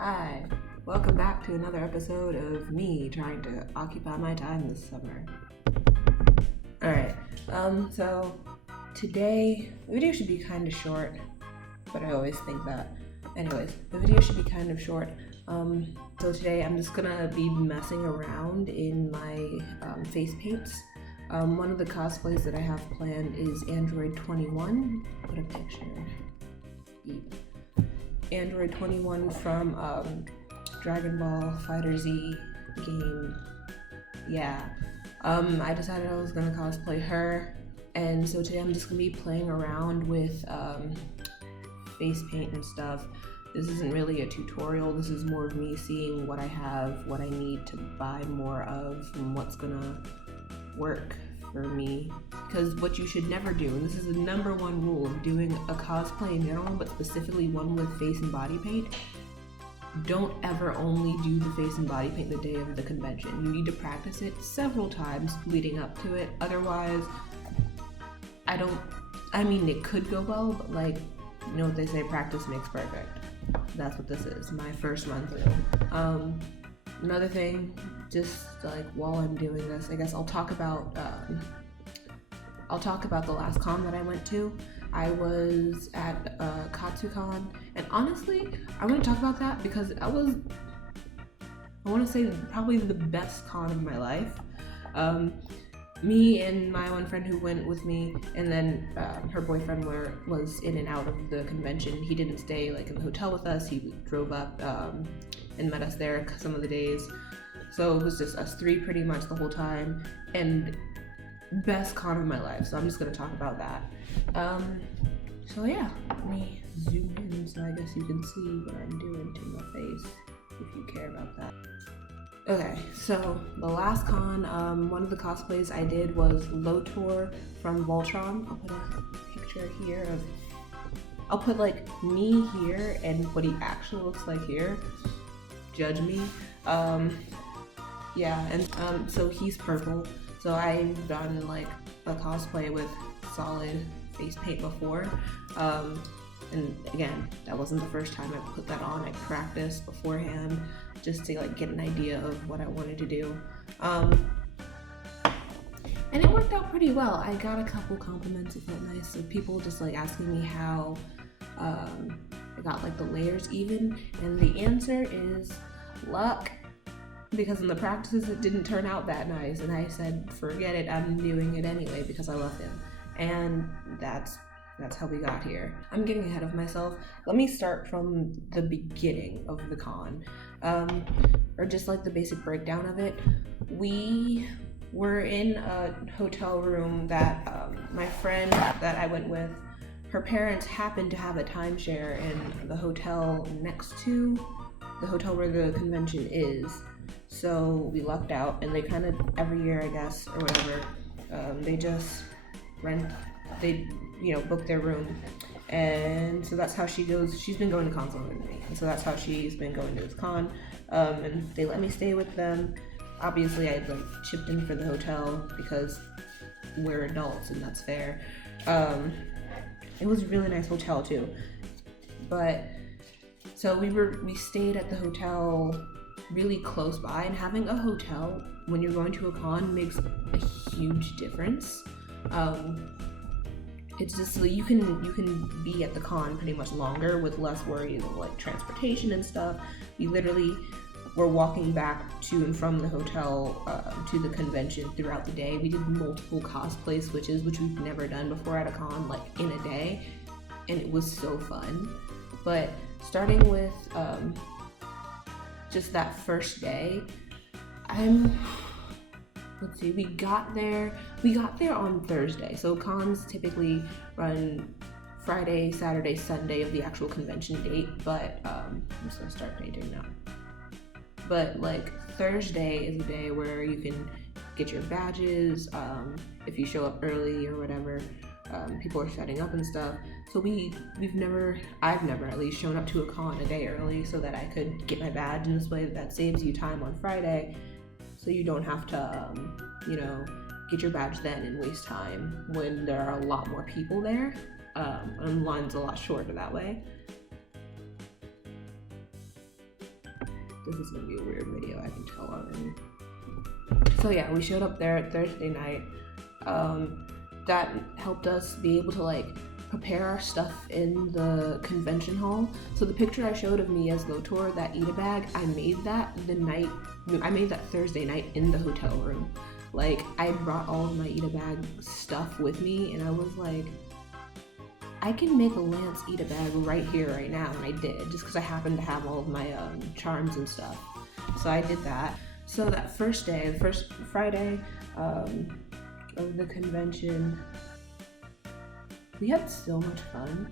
Hi, welcome back to another episode of me trying to occupy my time this summer. Alright, so today, the video should be kind of short, but I always think that. Anyways, the video should be kind of short. So today I'm just gonna be messing around in my face paints. One of the cosplays that I have planned is Android 21. Put a picture. Android 21 from Dragon Ball FighterZ game. Yeah. I decided I was gonna cosplay her, and so today I'm just gonna be playing around with face paint and stuff. This isn't really a tutorial, this is more of me seeing what I have, what I need to buy more of, and what's gonna work for me. Because what you should never do, and this is the number one rule of doing a cosplay in general, but specifically one with face and body paint, don't ever only do the face and body paint the day of the convention. You need to practice it several times leading up to it, otherwise, it could go well, but like, you know what they say, practice makes perfect. That's what this is, my first run through. Another thing, just like while I'm doing this, I guess I'll talk about the last con that I went to. I was at KatsuCon, and honestly, I want to talk about that because I want to say probably the best con of my life. Me and my one friend who went with me, and then her boyfriend was in and out of the convention. He didn't stay like in the hotel with us. He drove up and met us there some of the days. So it was just us three pretty much the whole time, and best con of my life. So I'm just gonna talk about that. So yeah, let me zoom in so I guess you can see what I'm doing to my face if you care about that. Okay, so the last con, one of the cosplays I did was Lotor from Voltron. I'll put a picture here of, I'll put like me here and what he actually looks like here. Judge me. So he's purple. So I've done like a cosplay with solid face paint before. And again, that wasn't the first time I put that on. I practiced beforehand just to like get an idea of what I wanted to do. And it worked out pretty well. I got a couple compliments, it felt nice, of people just like asking me how I got like the layers even, and the answer is luck. Because in the practices it didn't turn out that nice, and I said, forget it, I'm doing it anyway because I love him. And that's how we got here. I'm getting ahead of myself. Let me start from the beginning of the con, or just like the basic breakdown of it. We were in a hotel room that my friend that I went with, her parents happened to have a timeshare in the hotel next to the hotel where the convention is. So we lucked out, and they kind of every year, I guess, or whatever, they just book their room, and so that's how she goes. She's been going to cons longer than me, and so that's how she's been going to this con. And they let me stay with them. Obviously, I like chipped in for the hotel because we're adults, and that's fair. It was a really nice hotel too. But so we stayed at the hotel really close by, and having a hotel when you're going to a con makes a huge difference. It's just so you can be at the con pretty much longer with less worries of like transportation and stuff. We literally were walking back to and from the hotel to the convention throughout the day. We did multiple cosplay switches, which we've never done before at a con, like in a day, and it was so fun. But starting with just that first day, we got there on Thursday. So cons typically run Friday, Saturday, Sunday of the actual convention date, but I'm just gonna start painting now. But like Thursday is a day where you can get your badges, if you show up early or whatever. People are setting up and stuff. So I've never at least shown up to a con a day early so that I could get my badge in this way. That saves you time on Friday, so you don't have to, get your badge then and waste time when there are a lot more people there. And the line's a lot shorter that way. This is gonna be a weird video, I can tell already. So yeah, we showed up there Thursday night. That helped us be able to like prepare our stuff in the convention hall. So the picture I showed of me as Lotor, that Eat a Bag, I made that Thursday night in the hotel room. Like, I brought all of my Eat a Bag stuff with me, and I was like, I can make a Lance Eat a Bag right here, right now, and I did, just because I happened to have all of my charms and stuff. So I did that. So that first day, the first Friday of the convention, we had so much fun.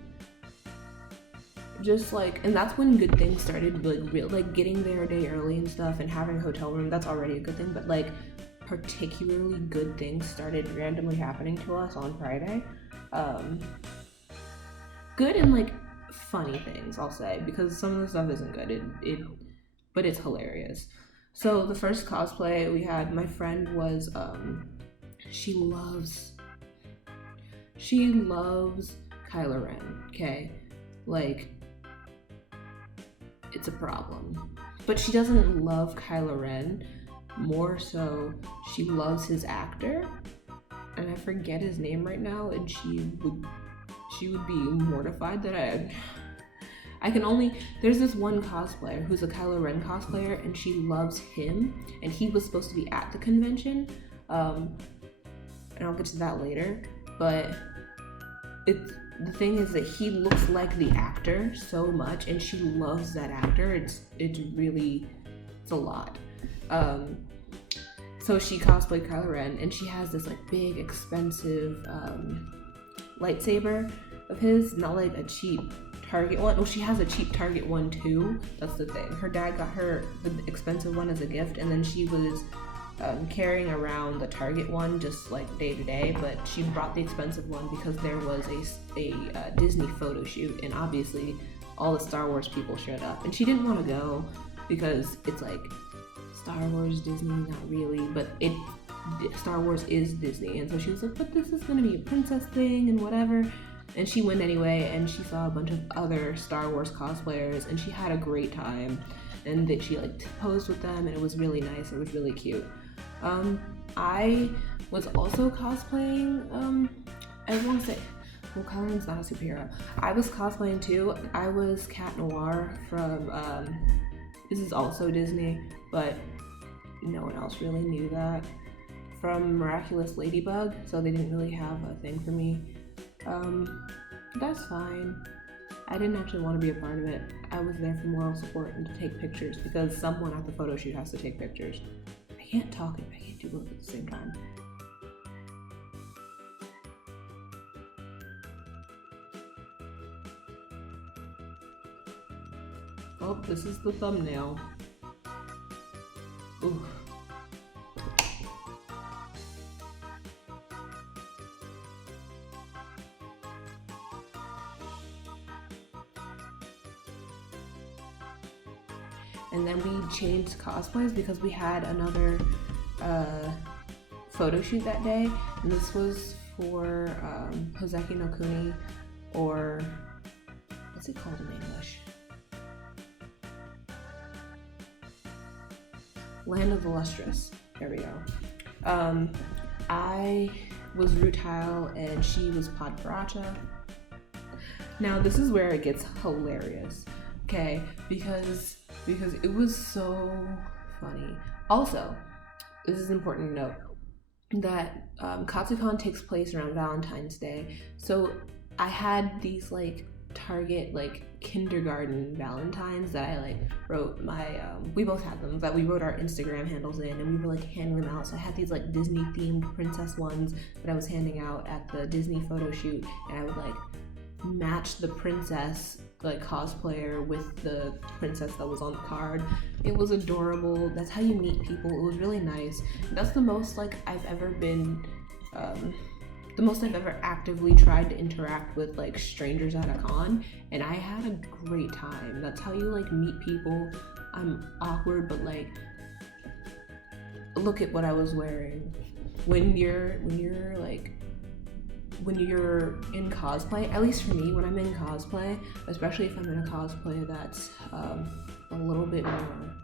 Just like, and that's when good things started, like getting there a day early and stuff, and having a hotel room, that's already a good thing, but like particularly good things started randomly happening to us on Friday. Good and like funny things, I'll say, because some of the stuff isn't good, but it's hilarious. So the first cosplay we had, my friend was, she loves Kylo Ren, okay? Like, it's a problem. But she doesn't love Kylo Ren, more so she loves his actor, and I forget his name right now, and she would be mortified that I can only, there's this one cosplayer who's a Kylo Ren cosplayer, and she loves him, and he was supposed to be at the convention, and I'll get to that later, but the thing is that he looks like the actor so much, and she loves that actor. It's a lot. So she cosplayed Kylo Ren, and she has this like big expensive lightsaber of his, not like a cheap Target one. Well, she has a cheap Target one too. That's the thing. Her dad got her the expensive one as a gift, and then she was carrying around the Target one just like day to day, but she brought the expensive one because there was a Disney photo shoot, and obviously all the Star Wars people showed up, and she didn't want to go because it's like Star Wars, Disney, not really, but Star Wars is Disney, and so she was like, but this is gonna be a princess thing and whatever, and she went anyway, and she saw a bunch of other Star Wars cosplayers, and she had a great time, and that she like posed with them, and it was really nice. It was really cute. I was also cosplaying, I want to say, well, Kylo Ren's not a superhero. I was cosplaying too. I was Cat Noir from, this is also Disney, but no one else really knew that, from Miraculous Ladybug, so they didn't really have a thing for me. That's fine. I didn't actually want to be a part of it. I was there for moral support and to take pictures, because someone at the photo shoot has to take pictures. I can't talk and I can't do both at the same time. Oh, this is the thumbnail. Ooh. And then we changed cosplays because we had another photo shoot that day, and this was for Hoseki no Kuni, or what's it called in English? Land of the Lustrous. There we go. I was Rutile and she was Podparacha. Now this is where it gets hilarious, okay? Because it was so funny. Also, this is important to note that Katsucon takes place around Valentine's Day. So I had these like Target like kindergarten Valentines that I like wrote my we both had them, that we wrote our Instagram handles in, and we were like handing them out. So I had these like Disney themed princess ones that I was handing out at the Disney photo shoot, and I would like match the princess like cosplayer with the princess that was on the card. It was adorable. That's how you meet people. It was really nice. That's the most like I've ever been the most I've ever actively tried to interact with like strangers at a con, and I had a great time. That's how you like meet people. I'm awkward, but like look at what I was wearing. When you're in cosplay, at least for me, when I'm in cosplay, especially if I'm in a cosplay that's a little bit more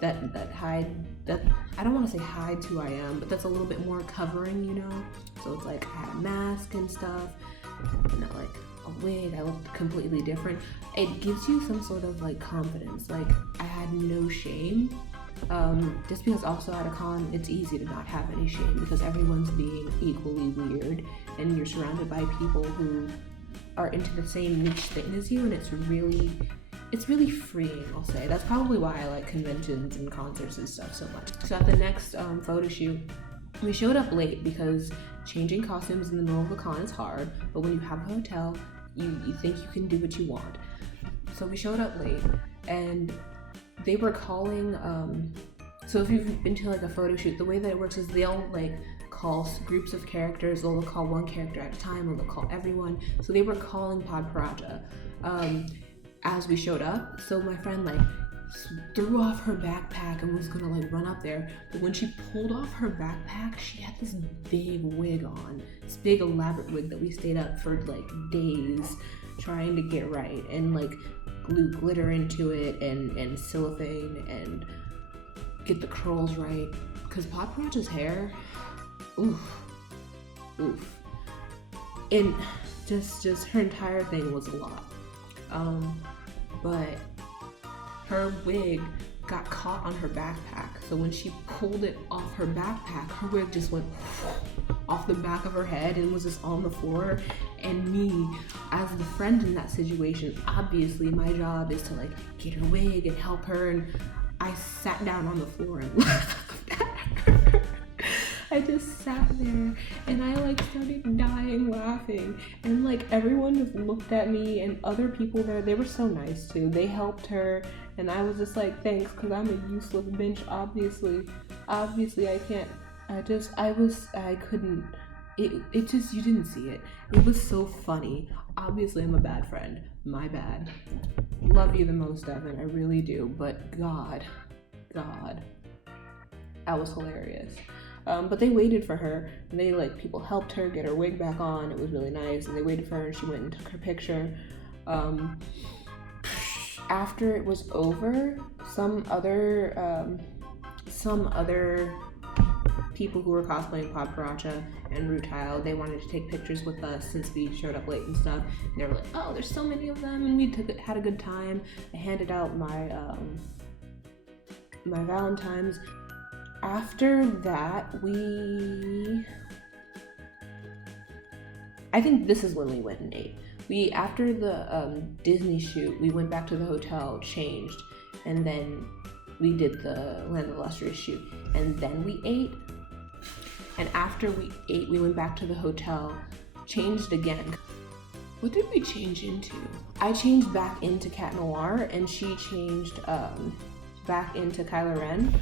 that hide, that I don't want to say hides who I am, but that's a little bit more covering, you know. So it's like I had a mask and stuff, and like a wig. I looked completely different. It gives you some sort of like confidence. Like I had no shame. Just because also at a con, it's easy to not have any shame because everyone's being equally weird, and you're surrounded by people who are into the same niche thing as you, and it's really freeing, I'll say. That's probably why I like conventions and concerts and stuff so much. So at the next photo shoot, we showed up late because changing costumes in the middle of a con is hard, but when you have a hotel, you think you can do what you want. So we showed up late, and they were calling, so if you've been to like a photo shoot, the way that it works is they'll like call groups of characters, they'll call one character at a time, or they'll call everyone. So they were calling Pod Paracha as we showed up. So my friend like threw off her backpack and was gonna like run up there, but when she pulled off her backpack, she had this big wig on, this big elaborate wig that we stayed up for like days trying to get right, and like glue glitter into it and cellophane and get the curls right, because Pod Paracha's hair, oof, and just her entire thing was a lot. But her wig got caught on her backpack, so when she pulled it off her backpack, her wig just went off the back of her head and was just on the floor. And me, as the friend in that situation, obviously my job is to like get her wig and help her, and I sat down on the floor and laughed at her. I just sat there and I like started dying laughing, and like everyone just looked at me, and other people there, they were so nice too. They helped her, and I was just like, thanks, because I'm a useless bitch. Obviously I can't, I couldn't, it just, you didn't see it. It was so funny. Obviously I'm a bad friend, my bad. Love you the most, Evan, I really do, but God, that was hilarious. But they waited for her, and they like, people helped her get her wig back on. It was really nice, and they waited for her, and she went and took her picture. After it was over, some other people who were cosplaying Pod Paracha and Rutile, they wanted to take pictures with us since we showed up late and stuff. And they were like, "Oh, there's so many of them," and we had a good time. I handed out my my Valentine's. After that, I think this is when we went and ate. After the Disney shoot, we went back to the hotel, changed, and then we did the Land of Illustrious shoot, and then we ate. And after we ate, we went back to the hotel, changed again. What did we change into? I changed back into Cat Noir, and she changed back into Kylo Ren.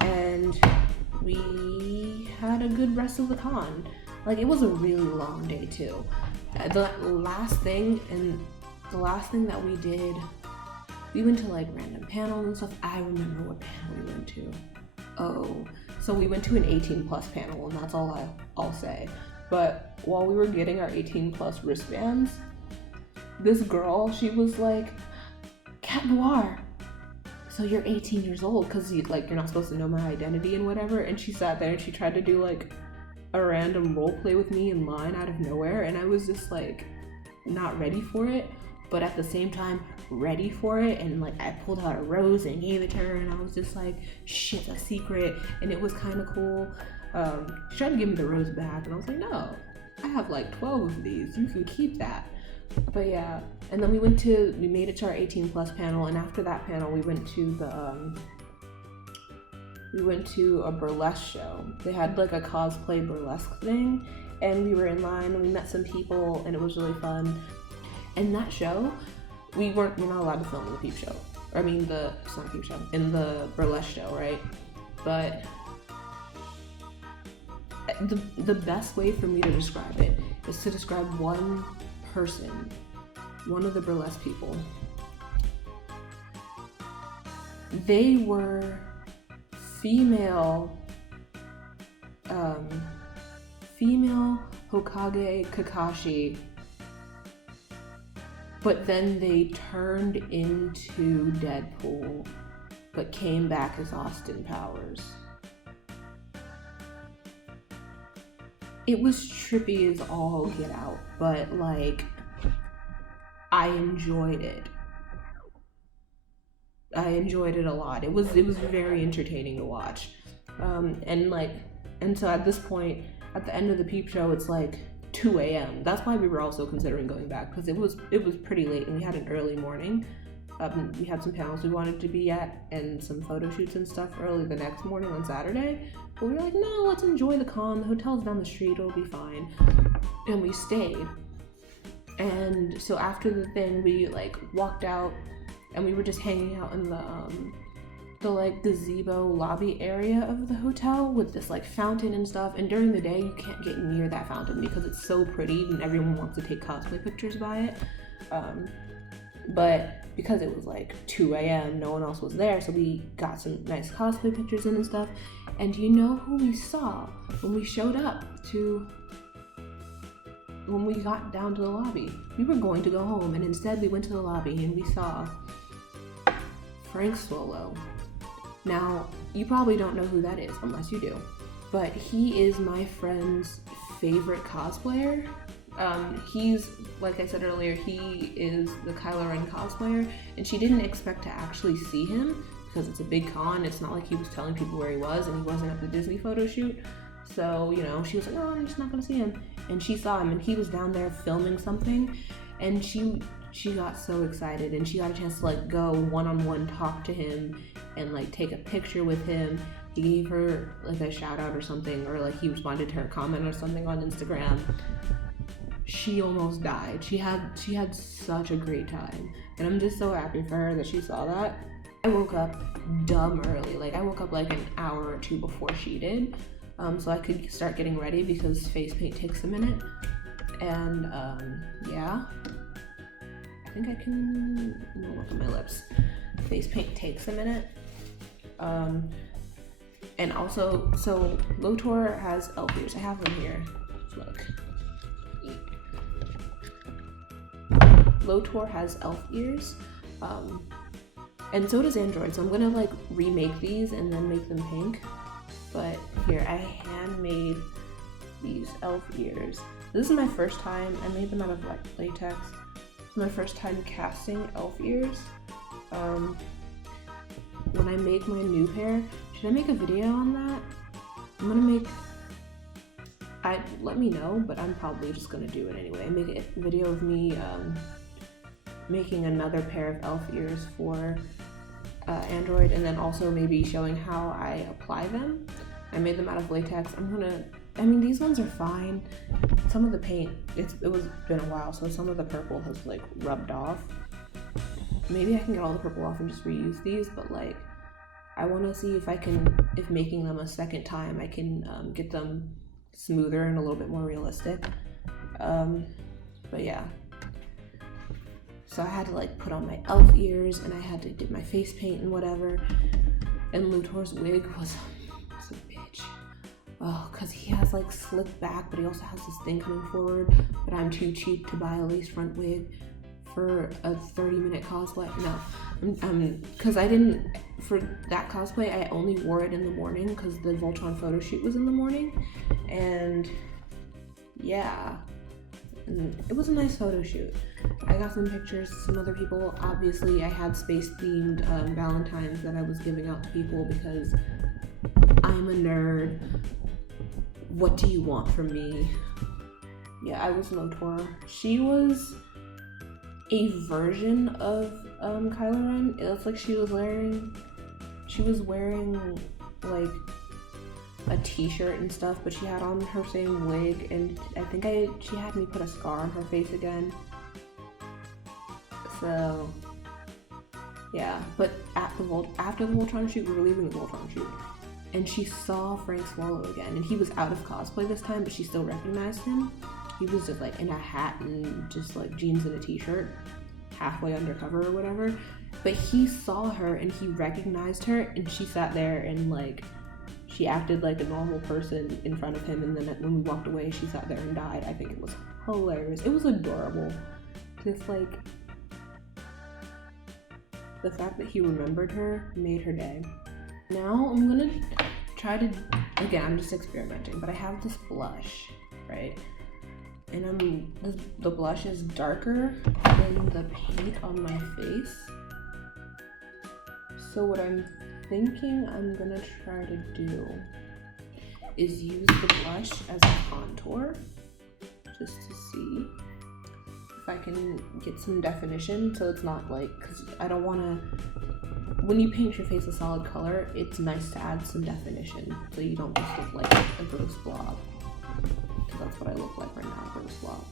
And we had a good rest of the con. Like, it was a really long day too. The last thing that we did, we went to like random panels and stuff. I remember what panel we went to. Oh, so we went to an 18+ panel, and that's all I'll say. But while we were getting our 18+ wristbands, this girl, she was like, "Cat Noir, so you're 18 years old, because you're not supposed to know my identity and whatever." And she sat there and she tried to do like a random role play with me in line out of nowhere, and I was just like not ready for it, but at the same time ready for it. And like I pulled out a rose and gave it to her, and I was just like, shit, a secret. And it was kind of cool. She tried to give me the rose back, and I was like, no, I have like 12 of these, you can keep that. But yeah, and then we made it to our 18+ panel, and after that panel we went to a burlesque show. They had like a cosplay burlesque thing, and we were in line and we met some people, and it was really fun. And that show, you're not allowed to film in the peep show. It's not a peep show, in the burlesque show, right? But the best way for me to describe it is to describe one person, one of the burlesque people. They were female Hokage Kakashi, but then they turned into Deadpool, but came back as Austin Powers. It was trippy as all get out, but like, I enjoyed it. I enjoyed it a lot. It was very entertaining to watch. And so at this point, at the end of the peep show, it's like 2 a.m. That's why we were also considering going back, because it was pretty late and we had an early morning. We had some panels we wanted to be at and some photo shoots and stuff early the next morning on Saturday. But we were like, no, let's enjoy the con. The hotel's down the street, it'll be fine. And we stayed. And so after the thing, we like walked out and we were just hanging out in the like gazebo lobby area of the hotel with this like fountain and stuff. And during the day, you can't get near that fountain because it's so pretty and everyone wants to take cosplay pictures by it. But because it was like 2 a.m., no one else was there, so we got some nice cosplay pictures in and stuff. And you know who we saw when we showed up when we got down to the lobby? We were going to go home, and instead we went to the lobby and we saw Frank Swallow. Now, you probably don't know who that is, unless you do, but he is my friend's favorite cosplayer. He's, like I said earlier, he is the Kylo Ren cosplayer, and she didn't expect to actually see him because it's a big con. It's not like he was telling people where he was, and he wasn't at the Disney photo shoot. So, you know, she was like, oh, I'm just not gonna see him. And she saw him, and he was down there filming something, and she got so excited, and she got a chance to like go one-on-one talk to him and like take a picture with him. He gave her like a shout out or something, or like he responded to her comment or something on Instagram. She almost died. She had such a great time, and I'm just so happy for her that she saw that. I woke up dumb early. Like I woke up like an hour or two before she did, so I could start getting ready because face paint takes a minute. And yeah, I think I can look at my lips. Face paint takes a minute. And also, so Lotor has elf ears. I have them here. Look. Lotor has elf ears, and so does Android, so I'm gonna like remake these and then make them pink. But here, I handmade these elf ears. This is my first time. I made them out of like latex. It's my first time casting elf ears. When I make my new pair, should I make a video on that? I'm gonna make, let me know, but I'm probably just gonna do it anyway. Make a video of me making another pair of elf ears for Android, and then also maybe showing how I apply them. I made them out of latex. I mean, these ones are fine. Some of the paint, been a while, so some of the purple has like rubbed off. Maybe I can get all the purple off and just reuse these, but like, I want to see if making them a second time, I can get them smoother and a little bit more realistic. But yeah. So I had to like put on my elf ears, and I had to dip my face paint and whatever. And Luthor's wig was a bitch. Oh, cause he has like slick back, but he also has this thing coming forward. But I'm too cheap to buy a lace front wig for a 30-minute cosplay. No, cause I didn't, for that cosplay, I only wore it in the morning cause the Voltron photo shoot was in the morning. And yeah. It was a nice photo shoot. I got some pictures, some other people. Obviously, I had space-themed Valentines that I was giving out to people because I'm a nerd. What do you want from me? Yeah, I was Lotor. She was a version of Kylo Ren. It looks like she was wearing like a t-shirt and stuff, but she had on her same wig, and I think she had me put a scar on her face again. So yeah, but after the Voltron shoot, we were leaving the Voltron shoot, and she saw Frank Swallow again, and he was out of cosplay this time, but she still recognized him. He was just like in a hat and just like jeans and a t-shirt, halfway undercover or whatever, but he saw her and he recognized her, and she sat there and like she acted like a normal person in front of him, and then when we walked away, she sat there and died. I think it was hilarious. It was adorable. Just like, the fact that he remembered her made her day. Now I'm gonna try to, again, I'm just experimenting, but I have this blush, right? And the blush is darker than the paint on my face. So what I'm thinking I'm gonna try to do is use the blush as a contour, just to see if I can get some definition, so it's not like, because I don't want to, when you paint your face a solid color, it's nice to add some definition so you don't just look like a gross blob, because that's what I look like right now, a gross blob.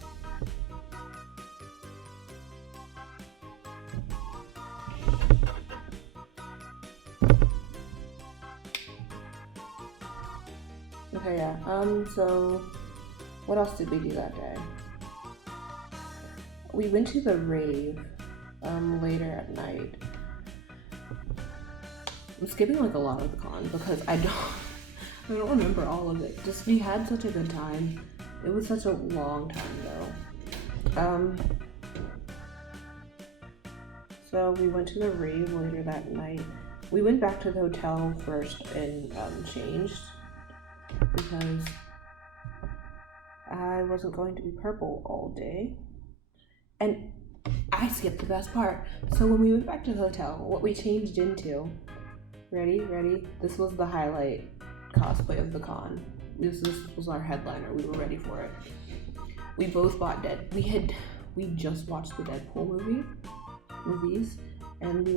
Okay, yeah, so what else did we do that day? We went to the rave, later at night. I'm skipping like a lot of the con because I don't remember all of it. Just, we had such a good time. It was such a long time though. So we went to the rave later that night. We went back to the hotel first and changed, because I wasn't going to be purple all day. And I skipped the best part. So when we went back to the hotel, what we changed into, ready? This was the highlight cosplay of the con. This was our headliner. We were ready for it. We both bought we just watched the Deadpool movies, and we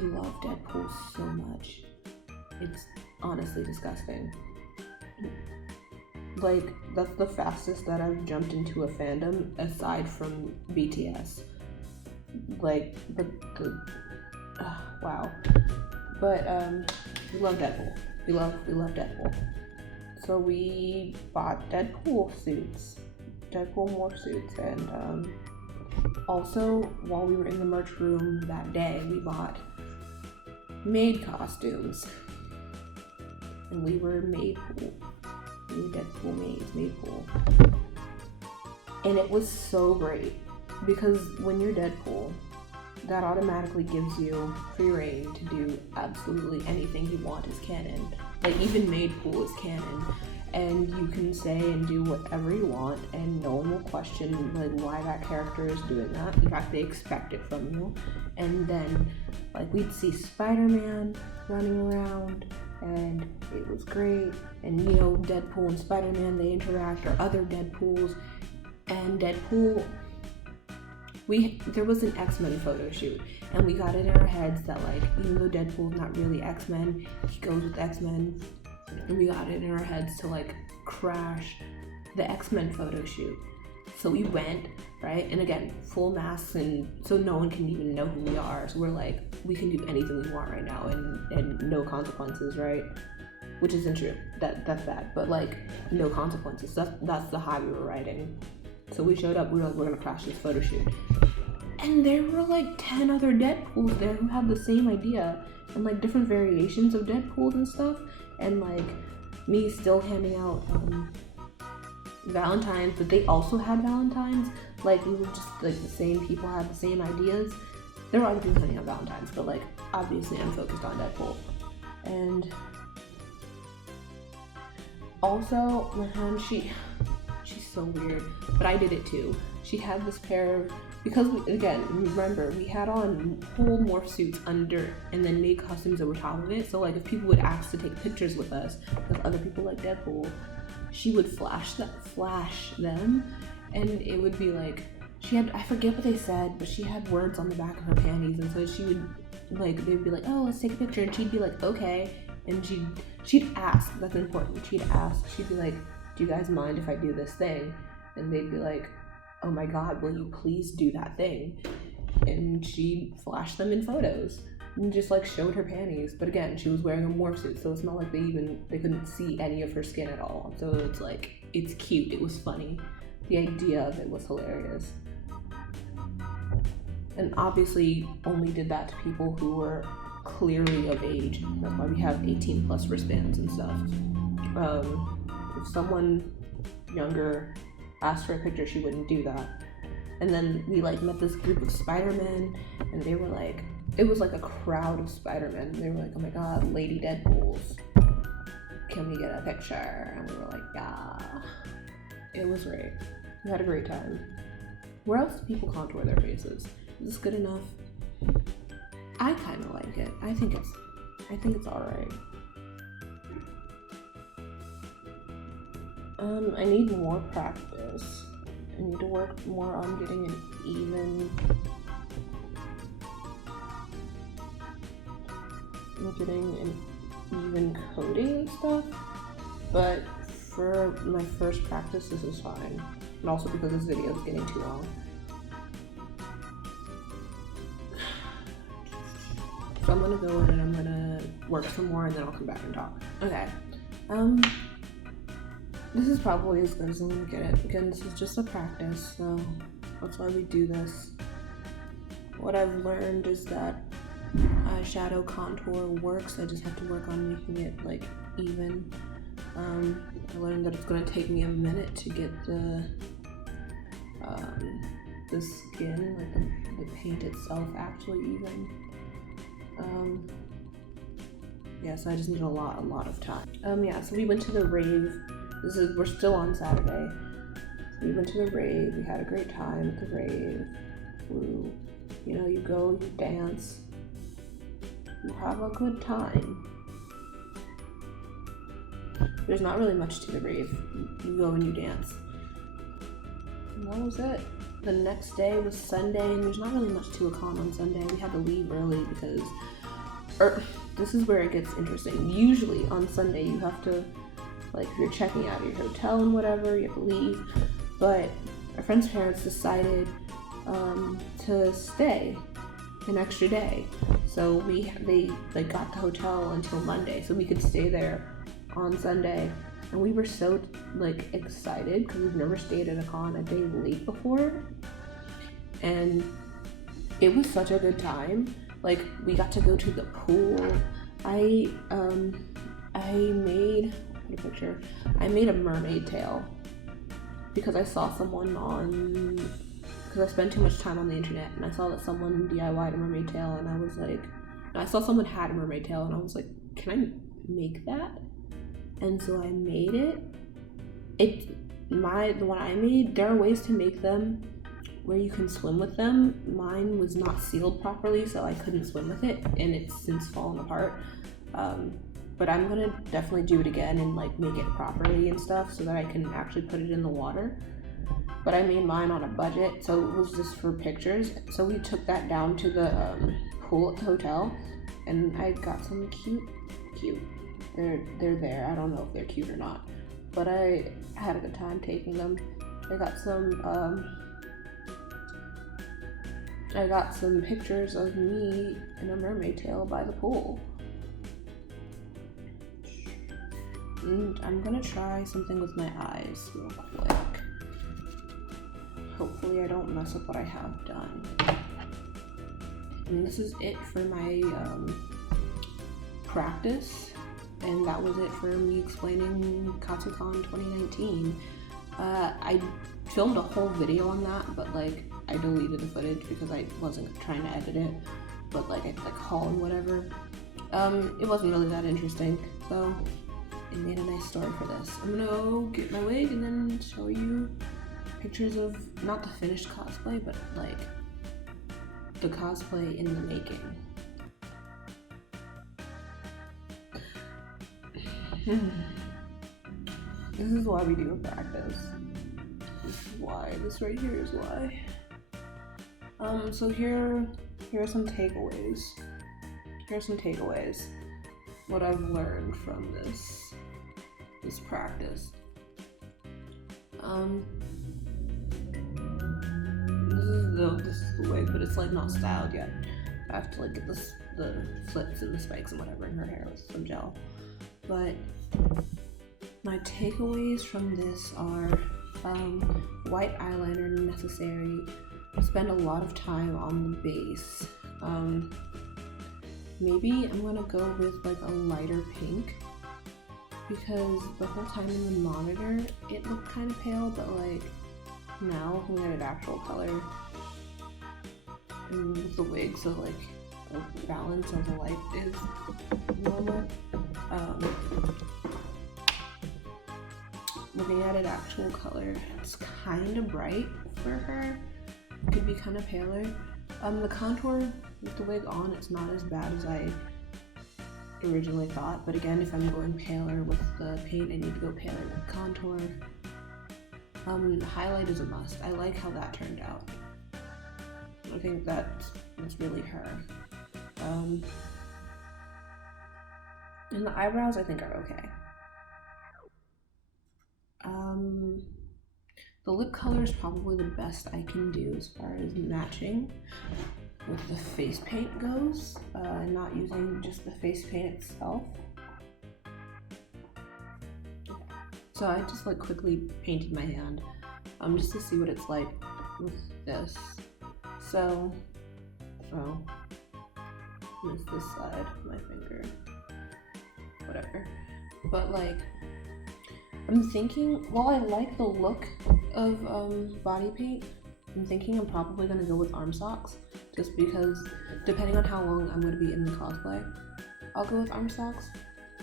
love Deadpool so much. It's honestly disgusting. Like, that's the fastest that I've jumped into a fandom aside from BTS. Like, wow. But we love Deadpool. We love Deadpool. So we bought Deadpool morph suits, and also while we were in the merch room that day, we bought maid costumes, and we were Maidpool. We were Deadpool maids, Maidpool, and it was so great because when you're Deadpool, that automatically gives you free reign to do absolutely anything you want as canon. Like, even Maidpool is canon, and you can say and do whatever you want, and no one will question like why that character is doing that. In fact, they expect it from you. And then, like, we'd see Spider-Man running around, and it was great. And you know, Deadpool and Spider-Man, they interact, or other Deadpools, and Deadpool. There was an X-Men photo shoot, and we got it in our heads that, like, even though Deadpool's not really X-Men, he goes with X-Men, and we got it in our heads to, like, crash the X-Men photo shoot. So we went, right, and again, full masks, and so no one can even know who we are, so we're like, we can do anything we want right now, and no consequences, right? Which isn't true, that's bad, but, like, no consequences, that's the high we were riding. So we showed up, we were like, we're gonna crash this photo shoot. And there were like 10 other Deadpools there who had the same idea, and like different variations of Deadpools and stuff. And like me still handing out Valentines, but they also had Valentines. Like, we were just like the same people had the same ideas. There were other people handing out Valentines, but like obviously I'm focused on Deadpool. And also my friend, she's so weird, but I did it too. She had this pair of, because again, remember, we had on whole morph suits under and then made costumes over top of it. So like if people would ask to take pictures with us, with other people like Deadpool, she would flash them, and it would be like, she had, I forget what they said, but she had words on the back of her panties, and so she would, like, they'd be like, oh, let's take a picture, and she'd be like, okay, and she'd ask, that's important, she'd be like, do you guys mind if I do this thing? And they'd be like, oh my god, will you please do that thing? And she flashed them in photos and just like showed her panties. But again, she was wearing a morph suit, so it's not like they couldn't see any of her skin at all. So it's like, it's cute, it was funny. The idea of it was hilarious. And obviously only did that to people who were clearly of age. That's why we have 18 plus wristbands and stuff. If someone younger asked for a picture, she wouldn't do that. And then we like met this group of Spider-Men, and they were like, it was like a crowd of Spider-Men. They were like, oh my god, Lady Deadpools, can we get a picture? And we were like, yeah. It was great. We had a great time. Where else do people contour their faces? Is this good enough? I kind of like it. I think it's alright. I need more practice. I need to work more on getting an even coating and stuff, but for my first practice this is fine, and also because this video is getting too long. So I'm gonna go in and I'm gonna work some more and then I'll come back and talk. Okay, this is probably as good as I'm gonna get it. Again, this is just a practice, so that's why we do this. What I've learned is that eyeshadow contour works. I just have to work on making it like even. I learned that it's gonna take me a minute to get the skin, like the paint itself, actually even. Yeah, so I just need a lot of time. Yeah, so we went to the rave. We're still on Saturday. So we went to the rave. We had a great time at the rave. You go, you dance, you have a good time. There's not really much to the rave. You go and you dance. And that was it. The next day was Sunday, and there's not really much to a con on Sunday. We had to leave early because, this is where it gets interesting. Usually on Sunday you have to, like, if you're checking out of your hotel and whatever, you have to leave. But our friend's parents decided to stay an extra day, so they got the hotel until Monday, so we could stay there on Sunday. And we were so like excited because we've never stayed at a con a day late before, and it was such a good time. Like, we got to go to the pool. I made a mermaid tail because I saw someone because I spend too much time on the internet, and I saw that someone DIY'd a mermaid tail, and I was like, I saw someone had a mermaid tail, and I was like, can I make that? And so I made it. The one I made, there are ways to make them where you can swim with them. Mine was not sealed properly, so I couldn't swim with it, and it's since fallen apart. But I'm gonna definitely do it again and like make it properly and stuff so that I can actually put it in the water. But I made mine on a budget, so it was just for pictures. So we took that down to the pool at the hotel, and I got some cute. They're there. I don't know if they're cute or not, but I had a good time taking them. I got some pictures of me in a mermaid tail by the pool. And I'm gonna try something with my eyes real quick. Hopefully I don't mess up what I have done. And this is it for my practice. And that was it for me explaining Katsucon 2019. I filmed a whole video on that, but like I deleted the footage because I wasn't trying to edit it. But like I haul and whatever. It wasn't really that interesting, so I made a nice story for this. I'm gonna go get my wig and then show you pictures of not the finished cosplay, but like the cosplay in the making. This is why we do a practice. This is why. This right here is why. So here are some takeaways. What I've learned from this practice. This is the wig, but it's like not styled yet. I have to like get the flips and the spikes and whatever in her hair with some gel. But my takeaways from this are white eyeliner necessary. Spend a lot of time on the base. Maybe I'm gonna go with like a lighter pink because the whole time in the monitor it looked kind of pale, but like now looking at an actual color and with the wig, so like the balance of the light is normal. Looking at an actual color, it's kind of bright for her. It could be kind of paler. The contour with the wig on, it's not as bad as I originally thought, but again, if I'm going paler with the paint, I need to go paler with contour. Highlight is a must. I like how that turned out. I think that's really her. And the eyebrows I think are okay. The lip color is probably the best I can do as far as matching with the face paint goes, not using just the face paint itself. So I just like quickly painted my hand just to see what it's like with this. So, miss this side of my finger, whatever. But like, I'm thinking, while I like the look of body paint, I'm thinking I'm probably gonna go with arm socks, just because depending on how long I'm gonna be in the cosplay, I'll go with arm socks.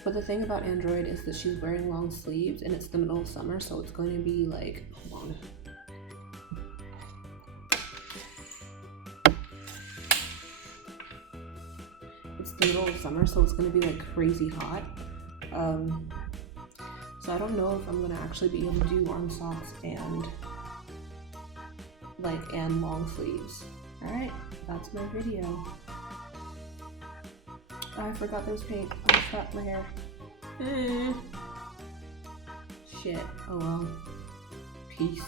But the thing about Android is that she's wearing long sleeves and it's the middle of summer, so it's going to be like, hold on. It's the middle of summer, so it's going to be like crazy hot. So I don't know if I'm gonna actually be able to do arm socks and long sleeves. Alright, that's my video. Oh, I forgot there's paint. I shot my hair. Shit. Oh well. Peace.